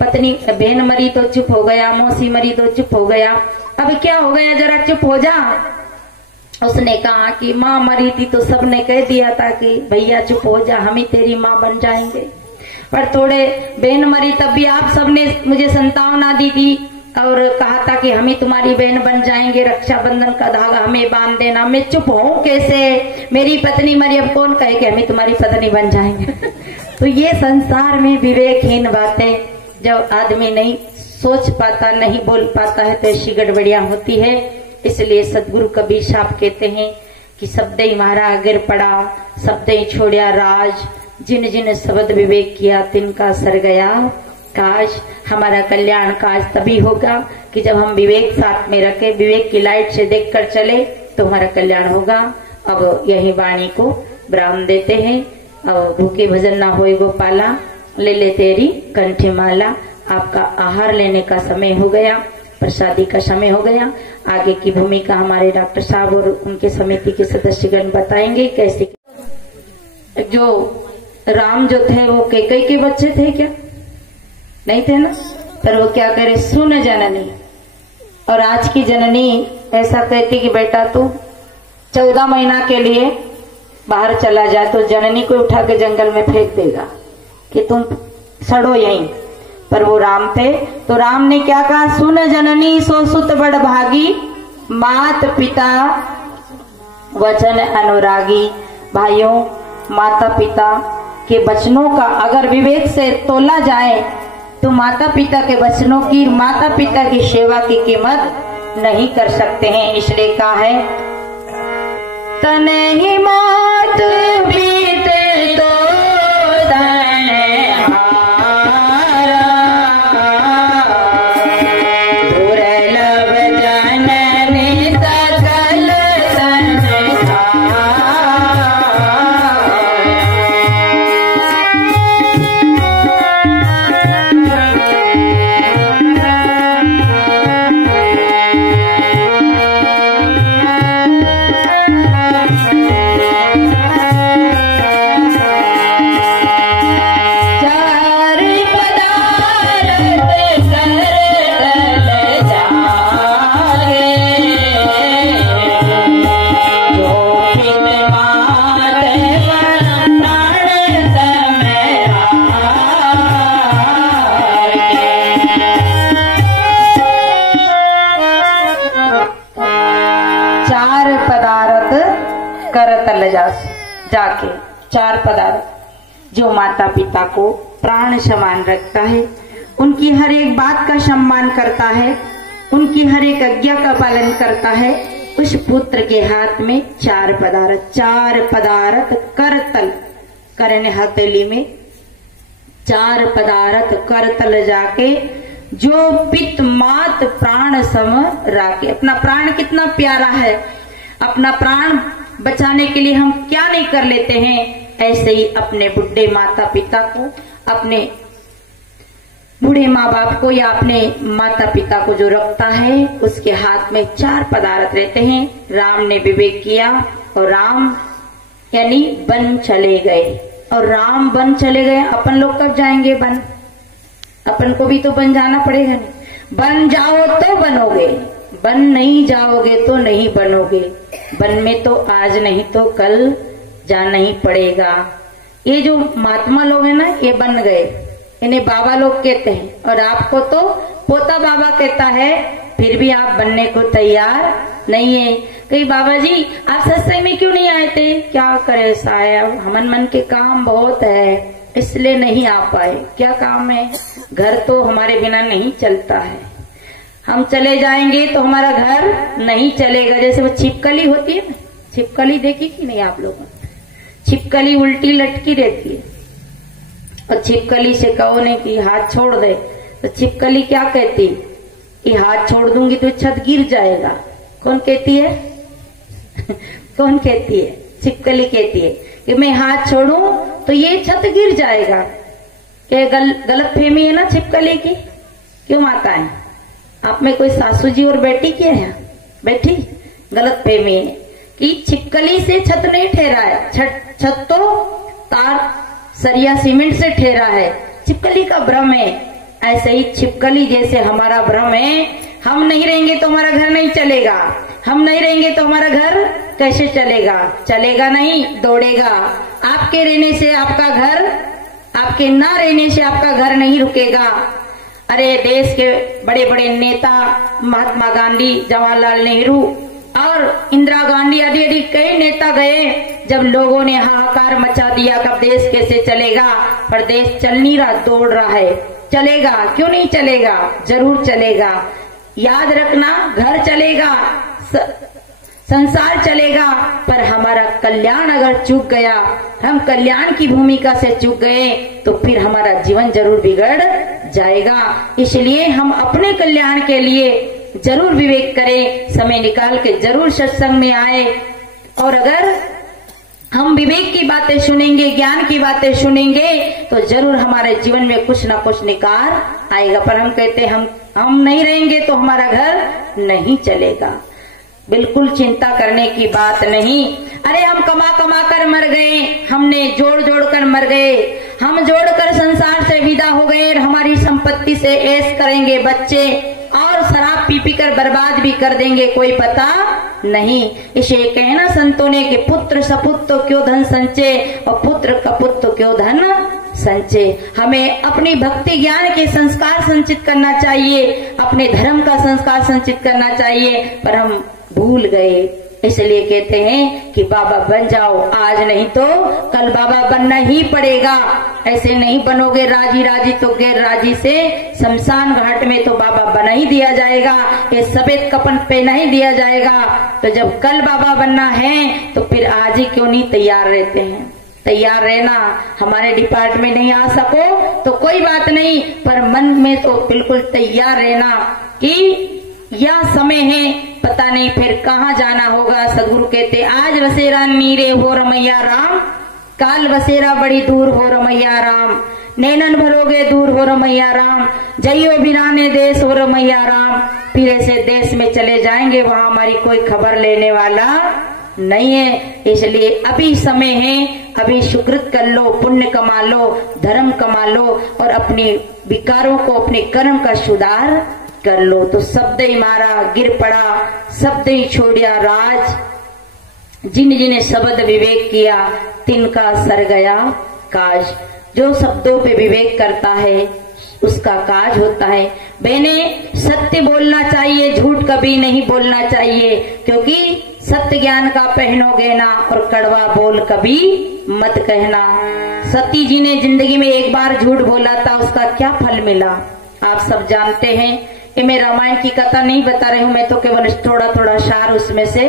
पत्नी बहन मरी तो चुप हो गया, मौसी मरी तो चुप हो गया, अब क्या हो गया, जरा चुप हो जा। उसने कहा कि माँ मरी थी तो सबने कह दिया था कि भैया चुप हो जा, हम ही तेरी माँ बन जाएंगे। पर थोड़े बहन मरी तब भी आप सबने मुझे संतावना दी थी और कहा था कि हम ही तुम्हारी बहन बन जाएंगे, रक्षाबंधन का धागा हमें बांध देना। मैं चुप हूँ कैसे, मेरी पत्नी मरी, अब कौन कहे कि हम ही तुम्हारी पत्नी बन जाएंगे। तो ये संसार में विवेकहीन बातें जब आदमी नहीं सोच पाता, नहीं बोल पाता है, तो ऐसी गड़बड़ियां होती है। इसलिए सदगुरु कबीर साहब कहते हैं कि शब्द ही मारा गिर पड़ा, शब्द ही छोड़िया राज, जिन जिन शब्द विवेक किया तिनका सर गया काज। हमारा कल्याण काज तभी होगा कि जब हम विवेक साथ में रखें, विवेक की लाइट से देखकर चले तो हमारा कल्याण होगा। अब यही वाणी को विराम देते हैं। अब भूखे भजन ना होए गोपाला, ले ले तेरी कंठी माला। आपका आहार लेने का समय हो गया, प्रसादी का समय हो गया। आगे की भूमिका हमारे डॉक्टर साहब और उनके समिति के सदस्यगण बताएंगे कैसे। जो राम जो थे वो कैकेयी के बच्चे थे क्या? नहीं थे ना। पर वो क्या करे, सुन जननी। और आज की जननी ऐसा कहती कि बेटा तू 14 महीना के लिए बाहर चला जाए तो जननी को उठा के जंगल में फेंक देगा कि तुम सड़ो यहीं। पर वो राम थे तो राम ने क्या कहा, सुन जननी सो सुत बड़ भागी, मात पिता वचन अनुरागी। भाइयों, माता पिता के वचनों का अगर विवेक से तोला जाए तो माता पिता के वचनों की, माता पिता की सेवा की कीमत नहीं कर सकते हैं। इसलिए कहा है तने ही मात बीते तो जाके 4 पदार्थ जो माता पिता को प्राण समान रखता है, उनकी हर एक बात का सम्मान करता है, उनकी हर एक आज्ञा का पालन करता है, उस पुत्र के हाथ में 4 पदार्थ करतल करने हथेली में 4 पदार्थ करतल जाके जो पित मात प्राण सम राखे। अपना प्राण कितना प्यारा है, अपना प्राण बचाने के लिए हम क्या नहीं कर लेते हैं। ऐसे ही अपने बुढ़े माता पिता को, अपने बूढ़े माँ बाप को या अपने माता पिता को जो रखता है उसके हाथ में 4 पदार्थ रहते हैं। राम ने विवेक किया और राम यानी वन चले गए। और राम वन चले गए, अपन लोग कब जाएंगे वन? अपन को भी तो वन जाना पड़ेगा। नहीं बन जाओ तो बनोगे, बन नहीं जाओगे तो नहीं बनोगे। वन में तो आज नहीं तो कल जाना ही पड़ेगा। ये जो महात्मा लोग हैं ना, ये बन गए, इन्हें बाबा लोग कहते हैं। और आपको तो पोता बाबा कहता है, फिर भी आप बनने को तैयार नहीं है। कहीं बाबा जी आप सत्संग में क्यों नहीं आए थे? क्या करे साहब, हमन मन के काम बहुत है इसलिए नहीं आ पाए। क्या काम है? घर तो हमारे बिना नहीं चलता है, हम चले जाएंगे तो हमारा घर नहीं चलेगा। जैसे वो छिपकली होती है ना, छिपकली देखी कि नहीं आप लोगों ने? छिपकली उल्टी लटकी रहती है और छिपकली से कहो नहीं कि हाथ छोड़ दे तो छिपकली क्या कहती, कि हाथ छोड़ दूंगी तो छत गिर जाएगा। कौन कहती है? कौन कहती है? छिपकली कहती है कि मैं हाथ छोड़ूं तो ये छत गिर जाएगा। क्या गलत फहमी है ना छिपकली की? क्यों माता है? आप में कोई सासू जी और बेटी क्या है? बेटी गलत फहमी है कि छिपकली से छत नहीं ठहरा है। छत तो तार सरिया सीमेंट से ठहरा है। छिपकली का भ्रम है। ऐसे ही छिपकली जैसे हमारा भ्रम है, हम नहीं रहेंगे तो हमारा घर नहीं चलेगा, हम नहीं रहेंगे तो हमारा घर कैसे चलेगा? चलेगा नहीं, दौड़ेगा। आपके रहने से आपका घर, आपके ना रहने से आपका घर नहीं रुकेगा। अरे देश के बड़े बड़े नेता महात्मा गांधी, जवाहरलाल नेहरू और इंदिरा गांधी आदि आदि कई नेता गए, जब लोगों ने हाहाकार मचा दिया कब देश कैसे चलेगा, पर देश चल नहीं रहा, दौड़ रहा है। चलेगा, क्यों नहीं चलेगा? जरूर चलेगा। याद रखना, घर चलेगा, संसार चलेगा, पर हमारा कल्याण अगर चूक गया, हम कल्याण की भूमिका से चूक गए तो फिर हमारा जीवन जरूर बिगड़ जाएगा। इसलिए हम अपने कल्याण के लिए जरूर विवेक करें, समय निकाल के जरूर सत्संग में आए। और अगर हम विवेक की बातें सुनेंगे, ज्ञान की बातें सुनेंगे तो जरूर हमारे जीवन में कुछ ना कुछ निकार आएगा। पर हम कहते हम नहीं रहेंगे तो हमारा घर नहीं चलेगा। बिल्कुल चिंता करने की बात नहीं। अरे हम कमा कमा कर मर गए, हमने जोड़ जोड़ कर मर गए, हम जोड़कर संसार से विदा हो गए, हमारी संपत्ति से ऐश करेंगे बच्चे और शराब पी पी कर बर्बाद भी कर देंगे, कोई पता नहीं। इसे कहना संतों ने कि पुत्र सपुत्र क्यों धन संचय और पुत्र कपुत्र क्यों धन संचय। हमें अपनी भक्ति ज्ञान के संस्कार संचित करना चाहिए, अपने धर्म का संस्कार संचित करना चाहिए, पर हम भूल गए। इसलिए कहते हैं कि बाबा बन जाओ, आज नहीं तो कल बाबा बनना ही पड़ेगा। ऐसे नहीं बनोगे राजी राजी तो गैर राजी से शमशान घाट में तो बाबा बना ही दिया जाएगा, ये सफेद कफन पहना ही दिया जाएगा। तो जब कल बाबा बनना है तो फिर आज ही क्यों नहीं तैयार रहते हैं? तैयार रहना। हमारे डिपार्टमेंट नहीं आ सको तो कोई बात नहीं, पर मन में तो बिल्कुल तैयार रहना कि यह समय है, पता नहीं फिर कहाँ जाना होगा। सदगुरु कहते आज बसेरा नीरे हो रमैया राम, काल बसेरा बड़ी दूर हो रमैया राम, नैनन भरोगे दूर हो रमैया राम, जइयो बिराने देश हो रमैया राम। फिर ऐसे देश में चले जाएंगे, वहां हमारी कोई खबर लेने वाला नहीं है। इसलिए अभी समय है, अभी सुकृत कर लो, पुण्य कमा लो, धर्म कमा लो और अपने विकारों को, अपने कर्म का सुधार कर लो। तो शब्द ही मारा गिर पड़ा, शब्द ही छोड़िया राज, जिन जिन्हें शब्द विवेक किया तिनका सर गया काज। जो शब्दों पे विवेक करता है उसका काज होता है। बहने सत्य बोलना चाहिए, झूठ कभी नहीं बोलना चाहिए, क्योंकि सत्य ज्ञान का पहनोगे ना और कड़वा बोल कभी मत कहना। सती जी ने जिंदगी में एक बार झूठ बोला था, उसका क्या फल मिला आप सब जानते हैं। कि मैं रामायण की कथा नहीं बता रही हूँ, मैं तो केवल थोड़ा थोड़ा सार उसमें से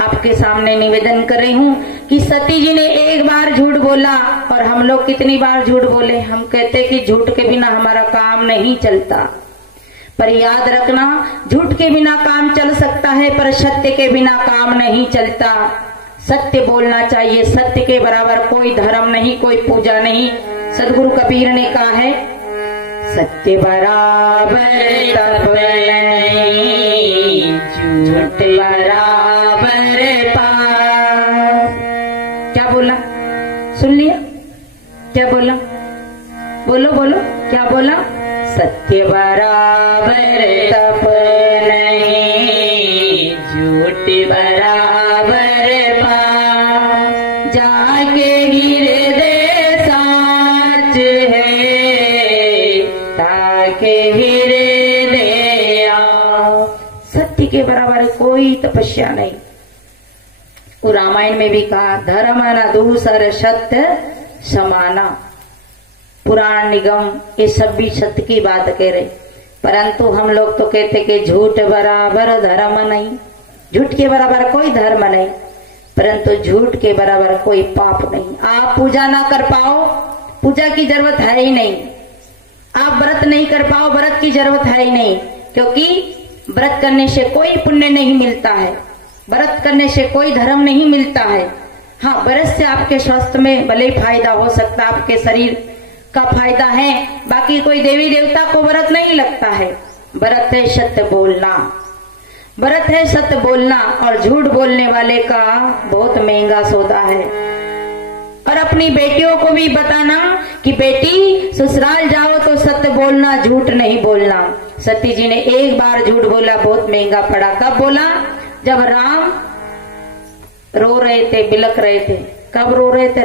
आपके सामने निवेदन कर रही हूँ कि सती जी ने एक बार झूठ बोला और हम लोग कितनी बार झूठ बोले। हम कहते कि झूठ के बिना हमारा काम नहीं चलता, पर याद रखना झूठ के बिना काम चल सकता है पर सत्य के बिना काम नहीं चलता। सत्य बोलना चाहिए, सत्य के बराबर कोई धर्म नहीं, कोई पूजा नहीं। सदगुरु कबीर ने कहा है सत्य बराबर तप नहीं, झूठ बराबर पाप। क्या बोला? सुन लिया? क्या बोला? बोलो बोलो, क्या बोला? सत्य बराबर तप नहीं, झूठ बराबर पाप। जाके गिरे दे साच है, ताके गिरे दे आ। सत्य के बराबर कोई तपस्या नहीं। वो रामायण में भी कहा धर्म न दूसर सत्य समाना। पुराण निगम ये सब भी सत्य की बात कह रहे, परंतु हम लोग तो कहते कि झूठ बराबर धर्म नहीं। झूठ के बराबर कोई धर्म नहीं, परंतु झूठ के बराबर कोई पाप नहीं। आप पूजा ना कर पाओ, पूजा की जरूरत है ही नहीं। आप व्रत नहीं कर पाओ, व्रत की जरूरत है ही नहीं। क्योंकि व्रत करने से कोई पुण्य नहीं मिलता है, व्रत करने से कोई धर्म नहीं मिलता है। हाँ, व्रत से आपके स्वास्थ्य में भले ही फायदा हो सकता, आपके शरीर का फायदा है, बाकी कोई देवी देवता को व्रत नहीं लगता है। व्रत है सत्य बोलना, व्रत है सत्य बोलना, और झूठ बोलने वाले का बहुत महंगा सौदा है। और अपनी बेटियों को भी बताना कि बेटी ससुराल जाओ तो सत्य बोलना, झूठ नहीं बोलना। सती जी ने एक बार झूठ बोला, बहुत महंगा पड़ा। कब बोला? जब राम रो रहे थे, बिलक रहे थे। कब रो रहे थे?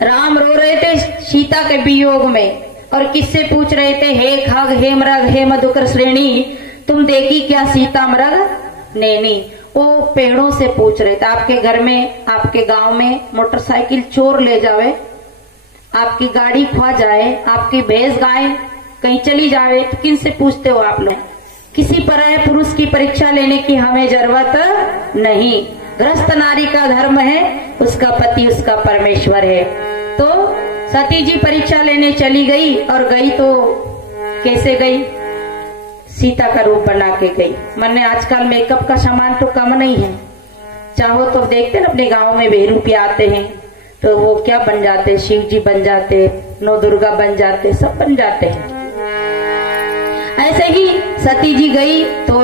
राम रो रहे थे सीता के वियोग में, और किससे पूछ रहे थे? हे खग, हे मृग, हे मधुकर श्रेणी, तुम देखी क्या सीता मृग नैनी। वो पेड़ों से पूछ रहे थे। आपके घर में, आपके गांव में मोटरसाइकिल चोर ले जावे, आपकी गाड़ी खो जाए, आपकी भैंस गाय कहीं चली जावे, तो किन से पूछते हो आप लोग? किसी पराये पुरुष की परीक्षा लेने की हमें जरूरत नहीं। गृहस्थ नारी का धर्म है, उसका पति उसका परमेश्वर है। तो सती जी परीक्षा लेने चली गई, और गई तो कैसे गई? सीता का रूप बना के गई। मैंने आजकल मेकअप का सामान तो कम नहीं है, चाहो तो देखते ना अपने गांव में बेहरूपी आते हैं, तो वो क्या बन जाते? शिव जी बन जाते, नौ दुर्गा बन जाते, सब बन जाते हैं। ऐसे ही सती जी गई। तो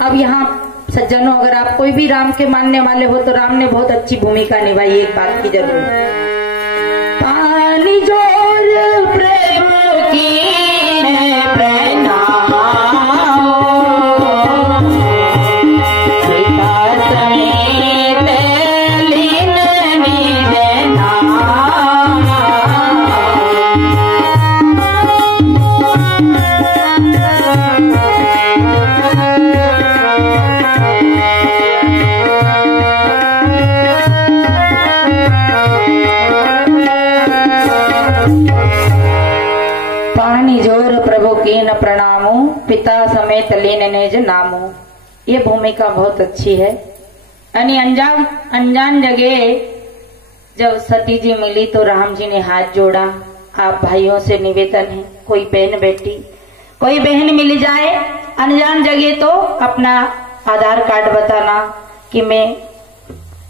अब यहाँ सज्जनों, अगर आप कोई भी राम के मानने वाले हो तो राम ने बहुत अच्छी भूमिका निभाई। एक बात की जरूर, पानी जोर प्रभु की प्रणाम, प्रणामो पिता समेत लीन निज नामो। ये भूमिका बहुत अच्छी है। यानी अनजान जगह जब सती जी मिली तो राम जी ने हाथ जोड़ा। आप भाइयों से निवेदन है, कोई बहन बेटी, कोई बहन मिल जाए अनजान जगह तो अपना आधार कार्ड बताना कि मैं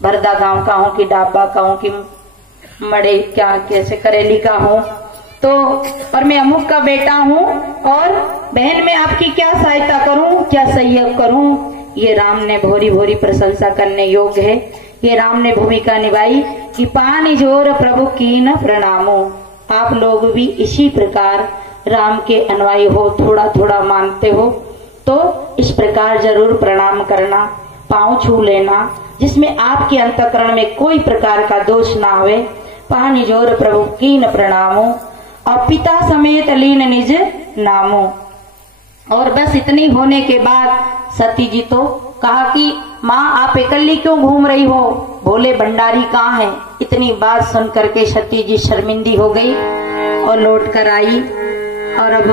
बरदा गांव का हूँ, कि डाबा का हूँ, कि मड़े क्या कैसे करेली का हूँ, तो और मैं अमुक का बेटा हूँ, और बहन मैं आपकी क्या सहायता करूँ, क्या सहयोग करूँ। ये राम ने भोरी भोरी प्रशंसा करने योग्य है। ये राम ने भूमिका निभाई कि पानी जोर प्रभु कीन प्रणामो। आप लोग भी इसी प्रकार राम के अनुयायी हो, थोड़ा थोड़ा मानते हो तो इस प्रकार जरूर प्रणाम करना, पांव छू लेना, जिसमें आपके अंतःकरण में कोई प्रकार का दोष ना आवे। पानी जोर प्रभु कीन प्रणामो, और पिता समेत लीन निज नामो। और बस इतनी होने के बाद सती जी तो कहा कि माँ आप अकेली क्यों घूम रही हो, भोले भंडारी कहाँ है। इतनी बात सुन करके सती जी शर्मिंदी हो गई और लौट कर आई। और अब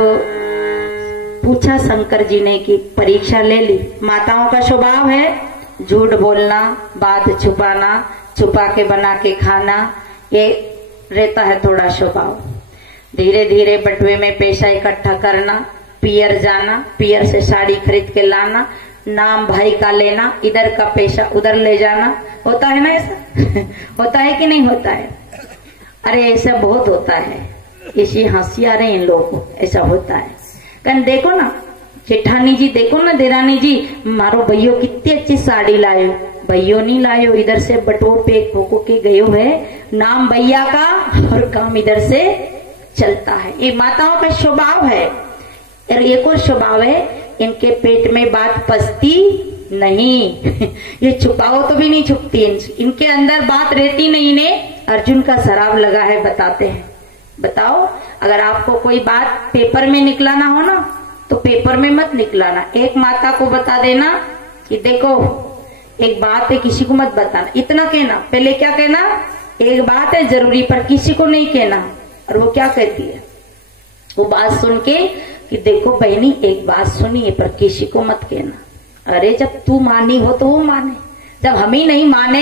पूछा शंकर जी ने कि परीक्षा ले ली। माताओं का स्वभाव है झूठ बोलना, बात छुपाना, छुपा के बना के खाना, ये रहता है थोड़ा स्वभाव। धीरे धीरे बटुए में पैसा इकट्ठा करना, पियर जाना, पियर से साड़ी खरीद के लाना, नाम भाई का लेना, इधर का पैसा उधर ले जाना। होता है ना ऐसा? होता है कि नहीं होता है? अरे ऐसा बहुत होता है। इसी हंसी आ रहे इन लोगों को, ऐसा होता है। कहीं देखो ना जेठानी जी, देखो ना देरानी जी, मारो भैयो कितनी अच्छी साड़ी लायो, भैयो नहीं लायो, इधर से बटुओं पे खोको के गयो है, नाम भैया का और काम इधर से चलता है। ये माताओं का स्वभाव है। और एक और स्वभाव है, इनके पेट में बात पचती नहीं। ये छुपाओ तो भी नहीं छुपती, इनके अंदर बात रहती नहीं ने। अर्जुन का शराब लगा है, बताते हैं। बताओ, अगर आपको कोई बात पेपर में निकलाना हो ना तो पेपर में मत निकलाना, एक माता को बता देना कि देखो एक बात है, किसी को मत बताना। इतना कहना, पहले क्या कहना, एक बात है जरूरी पर किसी को नहीं कहना। और वो क्या कहती है, वो बात सुन के कि देखो बहनी एक बात सुनी है पर किसी को मत कहना। अरे जब तू मानी हो तो वो माने, जब हम ही नहीं माने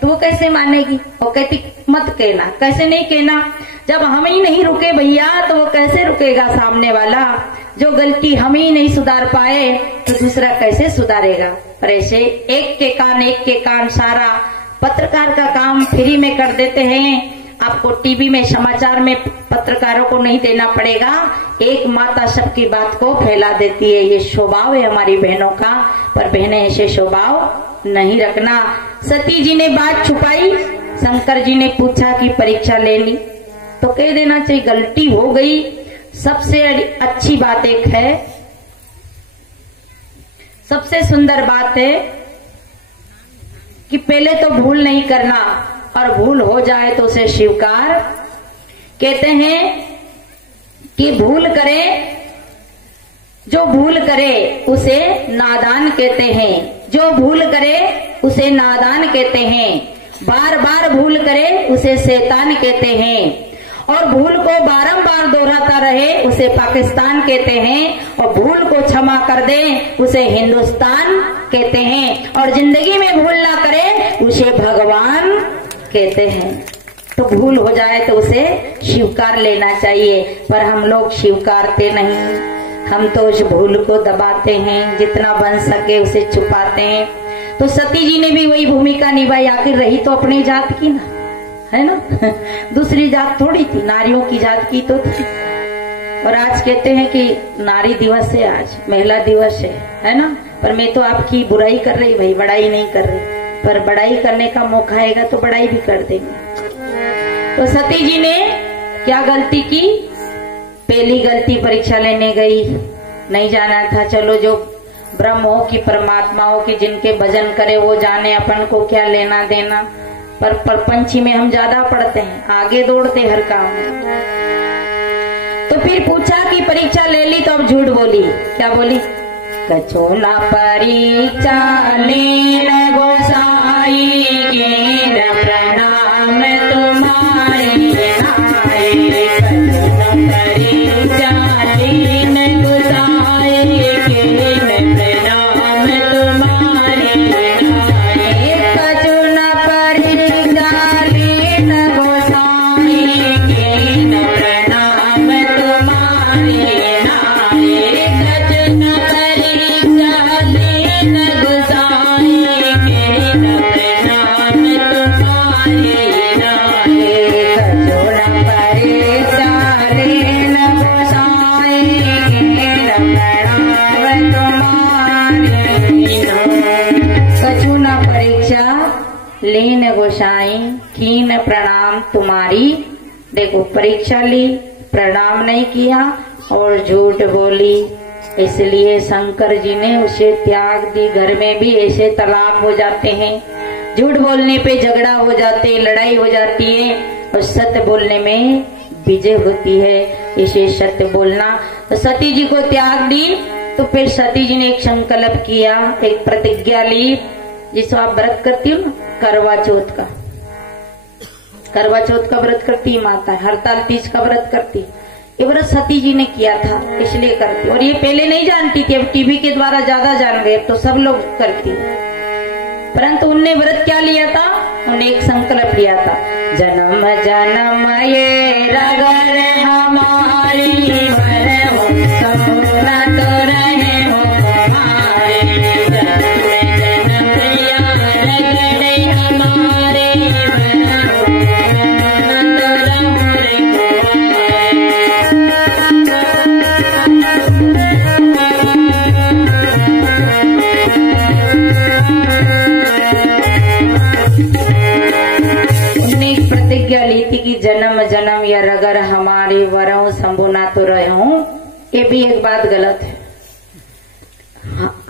तो वो कैसे मानेगी? वो कहती मत कहना। कैसे नहीं कहना? जब हम ही नहीं रुके भैया तो वो कैसे रुकेगा सामने वाला? जो गलती हम ही नहीं सुधार पाए तो दूसरा कैसे सुधारेगा? पर ऐसे एक के कान सारा पत्रकार का काम फ्री में कर देते हैं। आपको टीवी में समाचार में पत्रकारों को नहीं देना पड़ेगा, एक माता सबकी बात को फैला देती है। ये स्वभाव है हमारी बहनों का, पर बहनें ऐसे स्वभाव नहीं रखना। सती जी ने बात छुपाई, शंकर जी ने पूछा कि परीक्षा ले ली तो कह देना चाहिए गलती हो गई। सबसे अच्छी बात एक है, सबसे सुंदर बात है कि पहले तो भूल नहीं करना, और भूल हो जाए तो उसे स्वीकार। कहते हैं कि भूल करे, जो भूल करे उसे नादान कहते हैं। जो भूल करे उसे नादान कहते हैं। बार बार भूल करे उसे शैतान कहते हैं। और भूल को बारंबार दोहराता रहे उसे पाकिस्तान कहते हैं। और भूल को क्षमा कर दे उसे हिंदुस्तान कहते हैं। और जिंदगी में भूल ना करे उसे भगवान कहते हैं। तो भूल हो जाए तो उसे स्वीकार लेना चाहिए, पर हम लोग स्वीकारते नहीं। हम तो उस भूल को दबाते हैं, जितना बन सके उसे छुपाते हैं। तो सती जी ने भी वही भूमिका निभाई। आखिर रही तो अपनी जात की ना, है ना, दूसरी जात थोड़ी थी, नारियों की जात की तो थी। और आज कहते हैं कि नारी दिवस है, आज महिला दिवस है ना। पर मैं तो आपकी बुराई कर रही भाई, बड़ाई नहीं कर रही, पर बड़ाई करने का मौका आएगा तो बड़ाई भी कर देंगे। तो सती जी ने क्या गलती की? पहली गलती, परीक्षा लेने गई, नहीं जाना था। चलो जो ब्रह्म हो कि परमात्मा हो कि जिनके भजन करे वो जाने, अपन को क्या लेना देना। पर प्रपंची में हम ज्यादा पढ़ते हैं, आगे दौड़ते हर काम में। तो फिर पूछा कि परीक्षा ले ली, तो अब झूठ बोली। क्या बोली? कछु न परीक्षा लेन गोसाई के प्रणाम तुम्हारे आए। कछु न परीक्षा लेन गोसाई के प्रणाम तुम्हारे आए। कछु न परीक्षा लेन गोसाई के प्रणाम तुम्हारे आए। कछु न लेन गोसाई कीन प्रणाम तुम्हारी। देखो, परीक्षा ली, प्रणाम नहीं किया और झूठ बोली, इसलिए शंकर जी ने उसे त्याग दी। घर में भी ऐसे तलाक हो जाते हैं, झूठ बोलने पे झगड़ा हो जाते, लड़ाई हो जाती है, और सत्य बोलने में विजय होती है। इसे सत्य बोलना। तो सती जी को त्याग दी। तो फिर सती जी ने एक संकल्प किया, एक प्रतिज्ञा ली, जिसको आप व्रत करती हो ना, करवा चौथ का। करवा चौथ का व्रत करती माता, हरताल तीज का व्रत करती। ये व्रत सती जी ने किया था, इसलिए करती। और ये पहले नहीं जानती थी, अब टीवी के द्वारा ज्यादा जान गए, तो सब लोग करती। परंतु उनने व्रत क्या लिया था? उन्हें एक संकल्प लिया था, जन्म जन्म ये रगर हमारी भर हो, सपना तो रहे हो हमारे। जन्म जन्म या रगड़े हमारे भर हो, सपना तो रहो प्रतिज्ञा ली थी कि जन्म जन्म या रगर हमारे वरों संबोना तो रहे हूं। ये भी एक बात गलत है।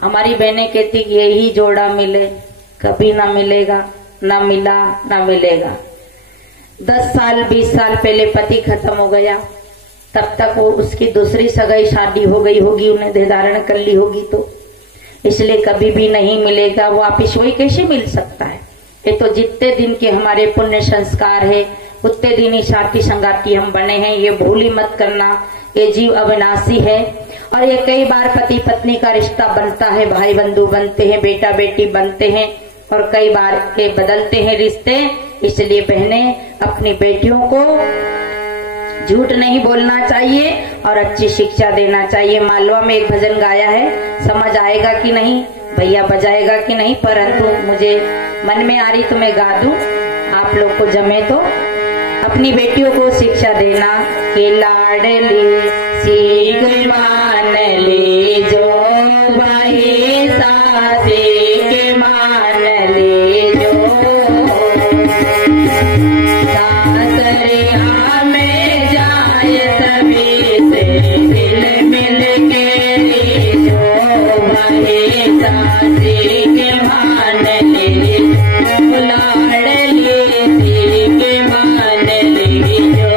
हमारी बहनें कहती कि यही जोड़ा मिले, कभी ना मिलेगा, ना मिला ना मिलेगा। 10 साल 20 साल पहले पति खत्म हो गया, तब तक वो उसकी दूसरी सगाई शादी हो गई होगी, उन्हें देह धारण कर ली होगी, तो इसलिए कभी भी नहीं मिलेगा। वापिस वही कैसे मिल सकता है? ये तो जितने दिन के हमारे पुण्य संस्कार है उतने दिन ही साथी संगाती हम बने हैं। ये भूल ही मत करना, ये जीव अविनाशी है। और ये कई बार पति पत्नी का रिश्ता बनता है, भाई बंधु बनते हैं, बेटा बेटी बनते हैं, और कई बार के बदलते हैं रिश्ते। इसलिए बहनें अपनी बेटियों को झूठ नहीं बोलना चाहिए और अच्छी शिक्षा देना चाहिए। मालवा में एक भजन गाया है, समझ आएगा कि नहीं, भैया बजाएगा कि नहीं, परंतु मुझे मन में आ रही तो मैं गा दूं, आप लोग को जमे तो। अपनी बेटियों को शिक्षा देना कि लाडली सीख मान ली जो भाई सासी के मान ली जो सासरिया में जाए सभी से मिल मिल के जो भाई सासी के मान ली लाडली सीख मान ली जो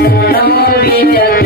सुनो भी जग